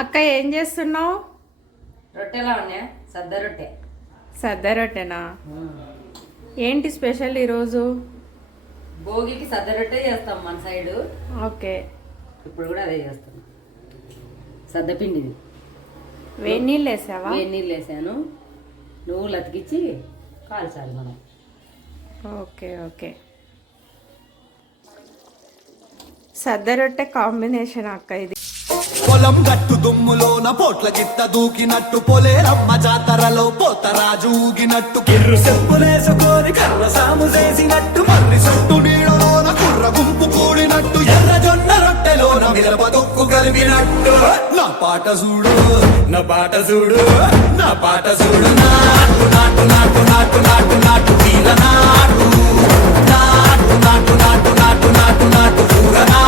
అక్క ఏం చేస్తున్నావు? రొట్టెలా ఉన్నాయి, సద్ద రొట్టె. సద్ద రొట్టెనా? ఏంటి స్పెషల్ ఈరోజు? భోగికి సద్ద రొట్టె చేస్తాం మన సైడు. ఓకే, ఇప్పుడు కూడా అదే చేస్తాం. సద్ద పిండిది. వేడి నీళ్ళు వేసావా? వేడి నీళ్ళు వేసాను, నువ్వులు అతికిచ్చి కాల్చాలి మనం. Okay okay. సద్ద రొట్టె కాంబినేషన్ అక్క ఇది. పొలం గట్టు దుమ్ములోన పోట్ల గిట్ట దూకినట్టు, పొలేరమ్మ జాతరలో పోతరాజు ఊగినట్టు, కిర్రు చెప్పులేసుకొని కర్ర సాము చేసినట్టు, మర్రి సొట్టు నీడలోన కుర్ర గుంపు కూడినట్టు, ఎర్ర జొన్న రొట్టెలోన మిరప దొక్కు కలిపినట్టు. నా పాట చూడు, నా పాట చూడు, నా పాట చూడు. నాటు నాటు నాటు నాటు నాటు నాటు తీర నాటు, నాటు నాటు నాటు నాటు నాటు నాటు పూర నాటు.